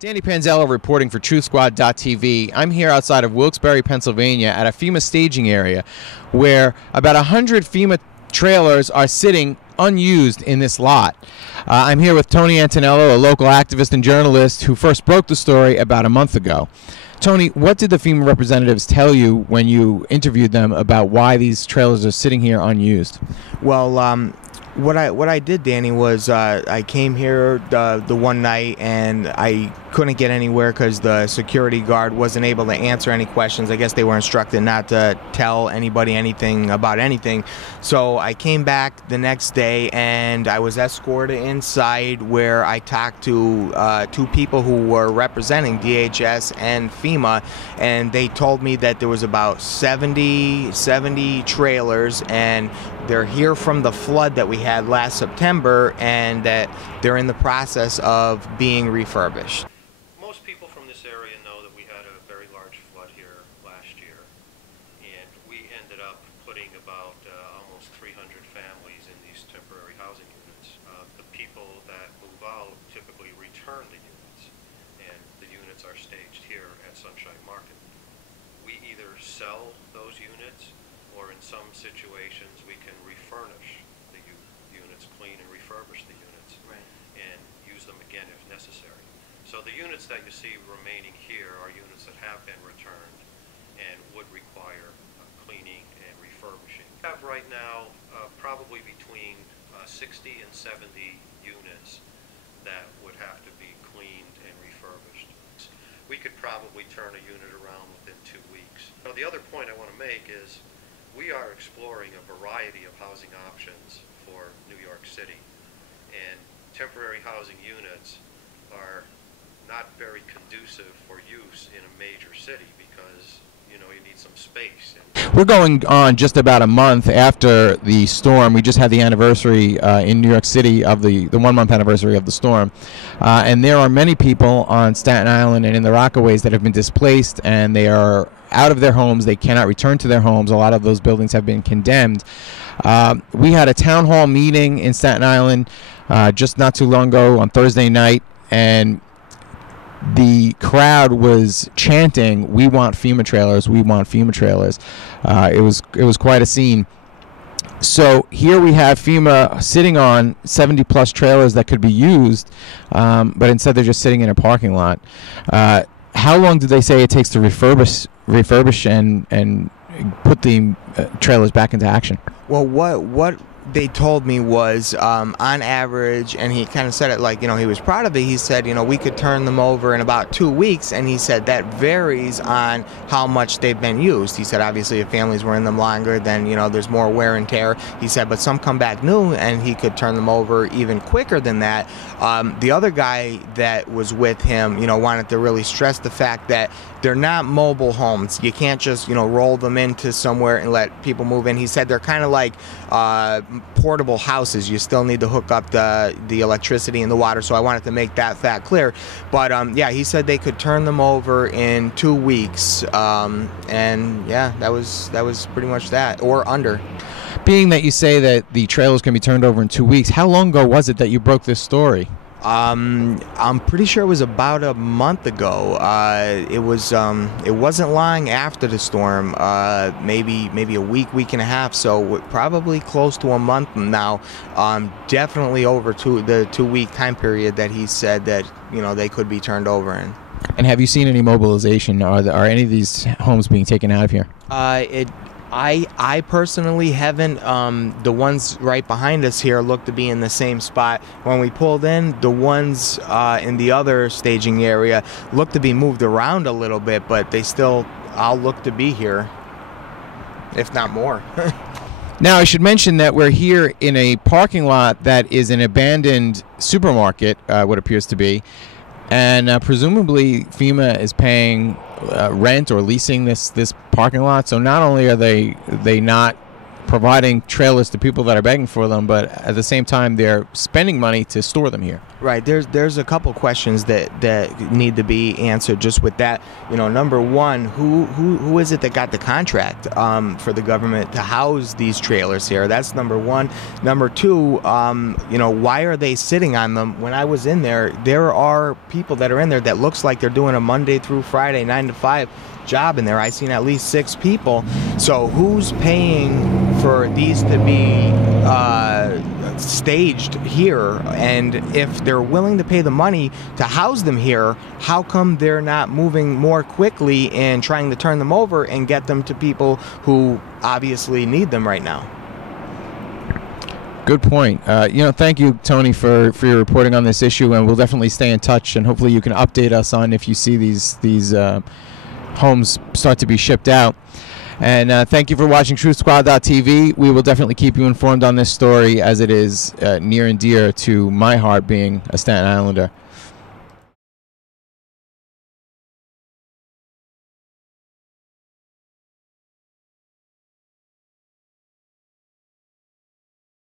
Danny Panzello reporting for TruthSquad.tv. I'm here outside of Wilkes-Barre, Pennsylvania at a FEMA staging area where about 100 FEMA trailers are sitting unused in this lot. I'm here with Tony Antonello, a local activist and journalist who first broke the story about a month ago. Tony, what did the FEMA representatives tell you when you interviewed them about why these trailers are sitting here unused? Well, what I did, Danny, was I came here the one night and I couldn't get anywhere because the security guard wasn't able to answer any questions. I guess they were instructed not to tell anybody anything about anything. So I came back the next day and I was escorted inside where I talked to two people who were representing DHS and FEMA, and they told me that there was about 70 trailers and they're here from the flood that we had last September, and that they're in the process of being refurbished. Most people from this area know that we had a very large flood here last year, and we ended up putting about almost 300 families in these temporary housing units. The people that move out typically return the units, and the units are staged here at Sunshine Market. We either sell those units, or in some situations we can refurnish the units, clean and refurbish the units, right, and use them again if necessary. So the units that you see remaining here are units that have been returned and would require cleaning and refurbishing. We have right now probably between 60 and 70 units that would have to be cleaned and refurbished. We could probably turn a unit around within 2 weeks. Now, the other point I want to make is we are exploring a variety of housing options for New York City, and temporary housing units are not very conducive for use in a major city because, you know, you need some space. We're going on just about a month after the storm. We just had the anniversary in New York City of the 1 month anniversary of the storm. And there are many people on Staten Island and in the Rockaways that have been displaced, and they are out of their homes. They cannot return to their homes. A lot of those buildings have been condemned. We had a town hall meeting in Staten Island just not too long ago on Thursday night, and the crowd was chanting, "We want FEMA trailers, we want FEMA trailers." It was quite a scene. So here we have FEMA sitting on 70 plus trailers that could be used, but instead they're just sitting in a parking lot. How long did they say it takes to refurbish and put the trailers back into action? Well, what they told me was on average, and he kind of said it like, you know, he was proud of it. He said, you know, we could turn them over in about 2 weeks, and he said that varies on how much they've been used. He said obviously if families were in them longer, then, you know, there's more wear and tear. He said, but some come back new, and he could turn them over even quicker than that. The other guy that was with him, you know, wanted to really stress the fact that they're not mobile homes. You can't just, you know, roll them into somewhere and let people move in. He said they're kind of like portable houses. You still need to hook up the electricity and the water, so I wanted to make that fact clear. But yeah, he said they could turn them over in 2 weeks, and yeah, that was pretty much that, or under. Being that you say that the trailers can be turned over in 2 weeks, how long ago was it that you broke this story? I'm pretty sure it was about a month ago. It wasn't long after the storm, maybe a week and a half, so probably close to a month now. Definitely over the 2 week time period that he said that, you know, they could be turned over in. And have you seen any mobilization? Are any of these homes being taken out of here? I personally haven't. The ones right behind us here look to be in the same spot. When we pulled in, the ones in the other staging area look to be moved around a little bit, but they still all look to be here, if not more. Now, I should mention that we're here in a parking lot that is an abandoned supermarket, what appears to be, and presumably FEMA is paying rent or leasing this parking lot. So not only are they not providing trailers to people that are begging for them, but at the same time they're spending money to store them here. Right. There's a couple questions that need to be answered just with that. You know, number one, who is it that got the contract for the government to house these trailers here? That's number one. Number two, you know, why are they sitting on them? When I was in there, there are people that are in there that looks like they're doing a Monday through Friday 9 to 5 job in there. I've seen at least 6 people. So who's paying for these to be staged here? And if they're willing to pay the money to house them here, how come they're not moving more quickly and trying to turn them over and get them to people who obviously need them right now? Good point. You know, thank you, Tony, for your reporting on this issue, and we'll definitely stay in touch, and hopefully you can update us on if you see these homes start to be shipped out. And thank you for watching TruthSquad.tv. We will definitely keep you informed on this story, as it is near and dear to my heart, being a Staten Islander.